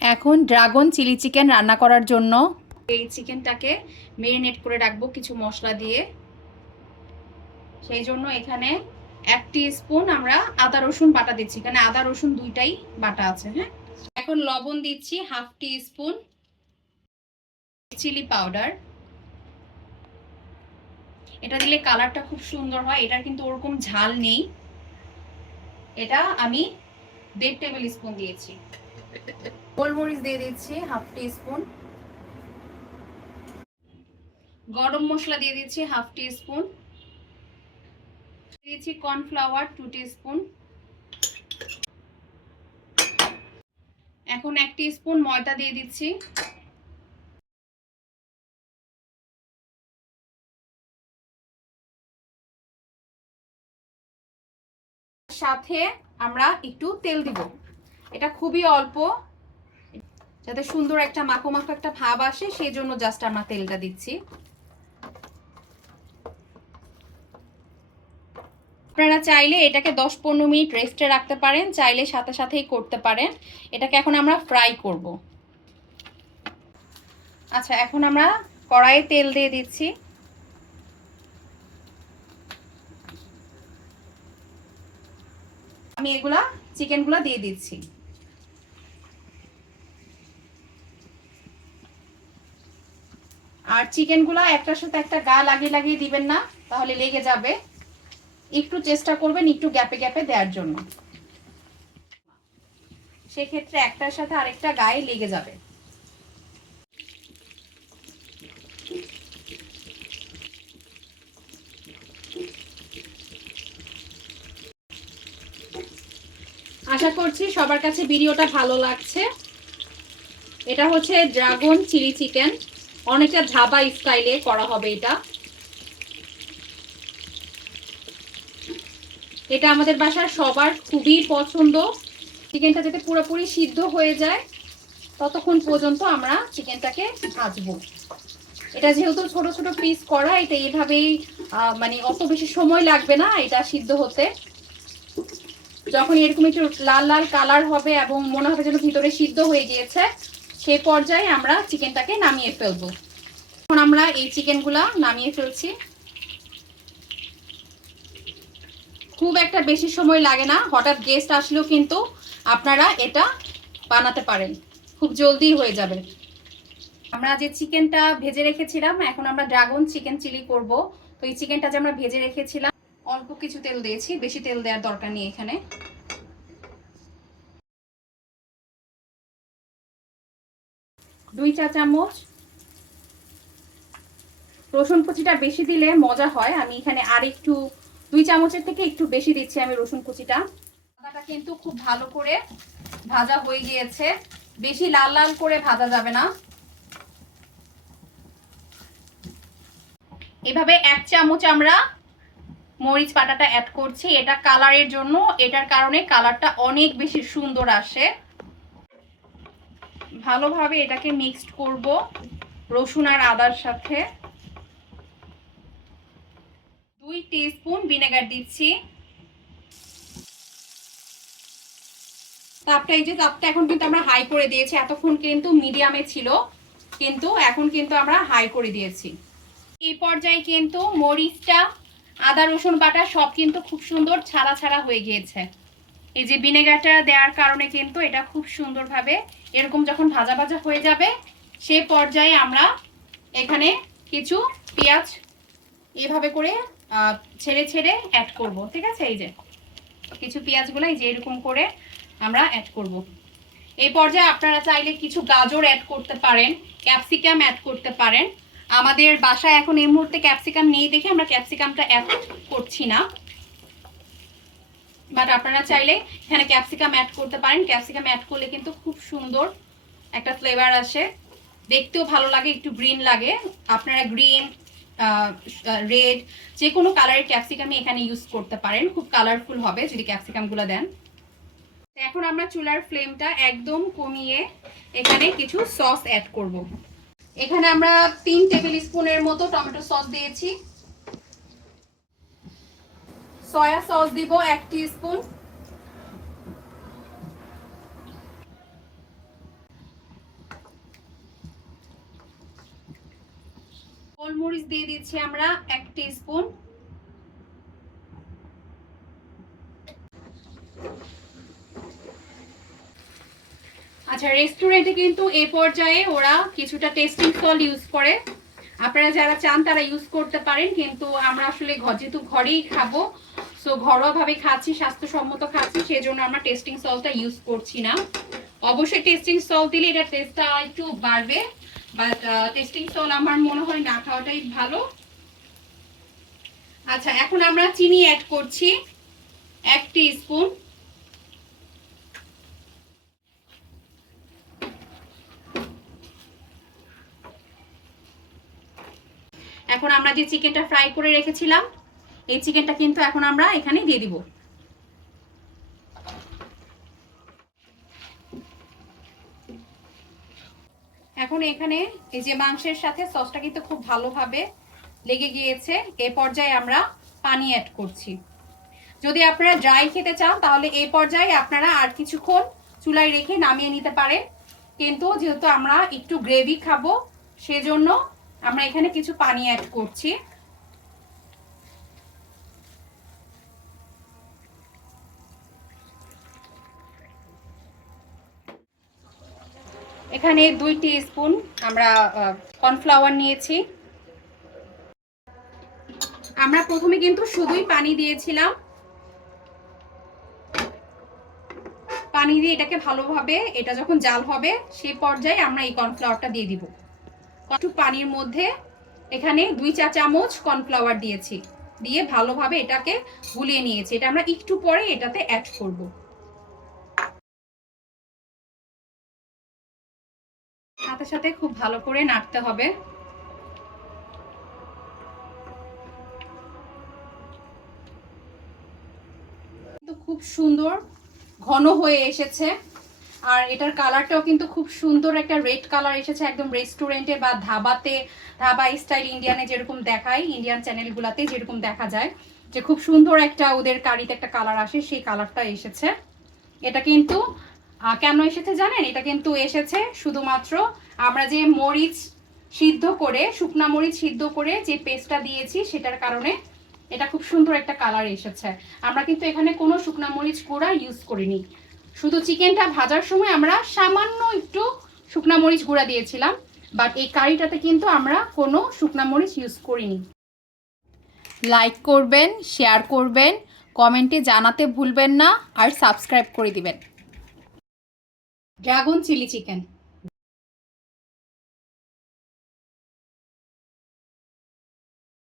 এখন dragon chilli chicken রান্না করার জন্য এই চিকেনটাকে মেরিনেট করে রাখব কিছু মশলা দিয়ে। সেই জন্য এখানে এক স্পুন আমরা আদা, রসুন বাটা দিচ্ছি। এখানে আদা, রসুন দুইটাই বাটা আছে হ্যাঁ? এখন লবণ দিচ্ছি half teaspoon chilli powder. এটা দিলে কালারটা খুব সুন্দর হয়। এটার কিন্তু ওরকম ঝাল নেই। এটা আমি দেড় টেবিল স্পুন দিয়েছি। গোলমরিচ দিয়ে দিচ্ছি হাফ টি স্পুন গরম মশলা দিয়ে দিচ্ছি হাফ টি স্পুন দিয়েছি কর্নফ্লাওয়ার টু টি স্পুন এখন এক টি স্পুন ময়দা দিয়ে দিচ্ছি। সাথে আমরা একটু তেল দিব। এটা খুবই অল্প। যাতে সুন্দর একটা মাখো মাখো একটা ভাব আসে সেই জন্য জাস্ট আমরা তেলটা দিচ্ছি। আপনারা চাইলে এটাকে দশ পনেরো মিনিট রেস্টে রাখতে পারেন, চাইলে সাথে সাথেই করতে পারেন। এটাকে এখন আমরা ফ্রাই করব। আচ্ছা এখন আমরা কড়াইয়ে তেল দিয়ে দিচ্ছি। আমি এগুলা, চিকেনগুলা দিয়ে দিচ্ছি। আর চিকেনগুলা একটার সাথে একটা গা লাগিয়ে লাগিয়ে দিবেন না, তাহলে লেগে যাবে। একটু চেষ্টা করবেন একটু গ্যাপে গ্যাপে দেওয়ার জন্য। সেক্ষেত্রে একটার সাথে আরেকটা গায়ে লেগে যাবে। আশা করছি সবার কাছে ভিডিওটা ভালো লাগছে। এটা হচ্ছে ড্রাগন চিলি চিকেন। অনেকটা ধাবা স্টাইলে করা হবে এটা। এটা আমাদের বাসার সবার খুবই পছন্দ। চিকেনটা যাতে পুরোপুরি সিদ্ধ হয়ে যায়, ততক্ষণ পর্যন্ত আমরা চিকেনটাকে ভাজবো। এটা যেহেতু ছোট ছোট পিস করা, এটা এভাবেই মানে অত বেশি সময় লাগবে না এটা সিদ্ধ হতে। যখন এরকম একটু লাল লাল কালার হবে এবং মনে হবে যেন ভিতরে সিদ্ধ হয়ে গিয়েছে সেই পর্যায়ে আমরা চিকেনটাকে নামিয়ে ফেলব। এখন আমরা এই চিকেনগুলা নামিয়ে ফেলছি। খুব একটা বেশি সময় লাগে না, হঠাৎ গেস্ট আসলেও কিন্তু আপনারা এটা বানাতে পারেন। খুব জলদি হয়ে যাবে। আমরা যে চিকেনটা ভেজে রেখেছিলাম, এখন আমরা ড্রাগন চিকেন চিলি করব। তো এই চিকেনটা যে আমরা ভেজে রেখেছিলাম, অল্প কিছু তেল দিয়েছি, বেশি তেল দেওয়ার দরকার নেই এখানে। দুই চা চামচ। রসুন কুচিটা বেশি দিলে মজা হয়। আমি এখানে আর একটু, দুই চামচের থেকে একটু বেশি দিচ্ছি আমি রসুন কুচিটা। আদাটা কিন্তু খুব ভালো করে ভাজা হয়ে গিয়েছে। বেশি লাল লাল করে ভাজা যাবে না। এভাবে এক চামচ আমরা মরিচ পাটাটা অ্যাড করছি। এটা কালারের জন্য, এটার কারণে কালারটা অনেক বেশি সুন্দর আসে। ভালোভাবে এটাকে মিক্সড করব রসুন আর আদার সাথে। দুই টিস্পুন ভিনেগার দিচ্ছি। তাপটা এই যে তাপটা এখন কিন্তু আমরা হাই করে দিয়েছি। এতক্ষণ কিন্তু মিডিয়ামে ছিল, কিন্তু এখন কিন্তু আমরা হাই করে দিয়েছি। এই পর্যায়ে কিন্তু মরিচটা, আদা, রসুন বাটা সব কিন্তু খুব সুন্দর ছাড়া ছাড়া হয়ে গিয়েছে। এই যে ভিনেগারটা দেওয়ার কারণে কিন্তু এটা খুব সুন্দরভাবে এরকম যখন ভাজা ভাজা হয়ে যাবে, সে পর্যায়ে আমরা এখানে কিছু পেঁয়াজ এভাবে করে ছেড়ে ছেড়ে অ্যাড করব, ঠিক আছে? এই যে, কিছু পেঁয়াজগুলো এই যে এরকম করে আমরা অ্যাড করব। এই পর্যায়ে আপনারা চাইলে কিছু গাজর অ্যাড করতে পারেন ক্যাপসিকাম অ্যাড করতে পারেন। আমাদের বাসায় এখন এই মুহূর্তে ক্যাপসিকাম নেই দেখে আমরা ক্যাপসিকামটা অ্যাড করছি না। বাট আপনারা চাইলে এখানে ক্যাপসিকাম অ্যাড করতে পারেন। ক্যাপসিকাম অ্যাড করলে কিন্তু খুব সুন্দর একটা ফ্লেভার আসে। দেখতেও ভালো লাগে, একটু গ্রিন লাগে। আপনারা গ্রিন রেড যে কোনো কালারের ক্যাপসিকামই এখানে ইউজ করতে পারেন। খুব কালারফুল হবে যদি ক্যাপসিকামগুলো দেন। এখন আমরা চুলার ফ্লেমটা একদম কমিয়ে এখানে কিছু সস অ্যাড করব। এখানে আমরা তিন টেবিল স্পুনের মতো টমেটো সস দিয়েছি। সয়া সস দিব এক স্পুন গোলমরিচ দিয়ে দিচ্ছি আমরা এক স্পুন আচ্ছা রেস্টুরেন্টে কিন্তু এ পর্যায়ে ওরা কিছুটা টেস্টিং সল ইউজ করে। আপনারা যারা চান তারা ইউজ করতে পারেন, কিন্তু আমরা আসলে যেহেতু ঘরেই খাব সো ঘরোয়াভাবে খাচ্ছি, স্বাস্থ্যসম্মত খাচ্ছি সেই জন্য আমরা টেস্টিং সলটা ইউজ করছি না। অবশ্যই টেস্টিং সল দিলে এটা টেস্টটা একটু বাড়বে বাট টেস্টিং সল আমার মনে হয় না খাওয়াটাই ভালো। আচ্ছা এখন আমরা চিনি অ্যাড করছি, এক স্পুন এখন আমরা যে চিকেনটা ফ্রাই করে রেখেছিলাম, এই চিকেনটা কিন্তু এখন আমরা এখানে দিয়ে দিব। এখন এখানে এই যে মাংসের সাথে সসটা কিন্তু খুব ভালোভাবে লেগে গিয়েছে, এ পর্যায়ে আমরা পানি অ্যাড করছি। যদি আপনারা ড্রাই খেতে চান, তাহলে এই পর্যায়ে আপনারা আর কিছুক্ষণ চুলায় রেখে নামিয়ে নিতে পারেন। কিন্তু যেহেতু আমরা একটু গ্রেভি খাব, সেজন্য আমরা এখানে কিছু পানি অ্যাড করছি। এখানে দুই স্পুন আমরা কর্নফ্লাওয়ার নিয়েছি। আমরা প্রথমে কিন্তু শুধুই পানি দিয়েছিলাম। পানি দিয়ে এটাকে ভালোভাবে, এটা যখন জাল হবে সেই পর্যায়ে আমরা এই কর্নফ্লাওয়ারটা দিয়ে দিব। একটু পানির মধ্যে এখানে দুই চা চামচ কর্নফ্লাওয়ার দিয়েছি। দিয়ে ভালোভাবে এটাকে গুলিয়ে নিয়েছি। এটা আমরা একটু পরে এটাতে অ্যাড করব। সাথে সাথে খুব ভালো করে নাড়তে হবে। খুব সুন্দর ঘন হয়ে এসেছে। আর এটার কালারটাও কিন্তু খুব সুন্দর একটা রেড কালার এসেছে একদম রেস্টুরেন্টে বা ধাবাতে, ধাবা স্টাইল ইন্ডিয়ানে যেরকম দেখায়, ইন্ডিয়ান চ্যানেলগুলোতে যেরকম দেখা যায়, যে খুব সুন্দর একটা ওদের কারিতে একটা কালার আসে, সেই কালারটা এসেছে। এটা কিন্তু কেন এসেছে জানেন? এটা কিন্তু এসেছে শুধুমাত্র আমরা যে মরিচ সিদ্ধ করে, শুকনা মরিচ সিদ্ধ করে যে পেস্টটা দিয়েছি, সেটার কারণে এটা খুব সুন্দর একটা কালার এসেছে। আমরা কিন্তু এখানে কোনো শুকনা মরিচ গুঁড়া ইউজ করিনি। শুধু চিকেনটা ভাজার সময় আমরা সামান্য একটু শুকনা মরিচ গুঁড়া দিয়েছিলাম বাট এই কারিটাতে কিন্তু আমরা কোনো শুকনা মরিচ ইউজ করিনি। লাইক করবেন শেয়ার করবেন, কমেন্টে জানাতে ভুলবেন না, আর সাবস্ক্রাইব করে দিবেন। Dragon chilli chicken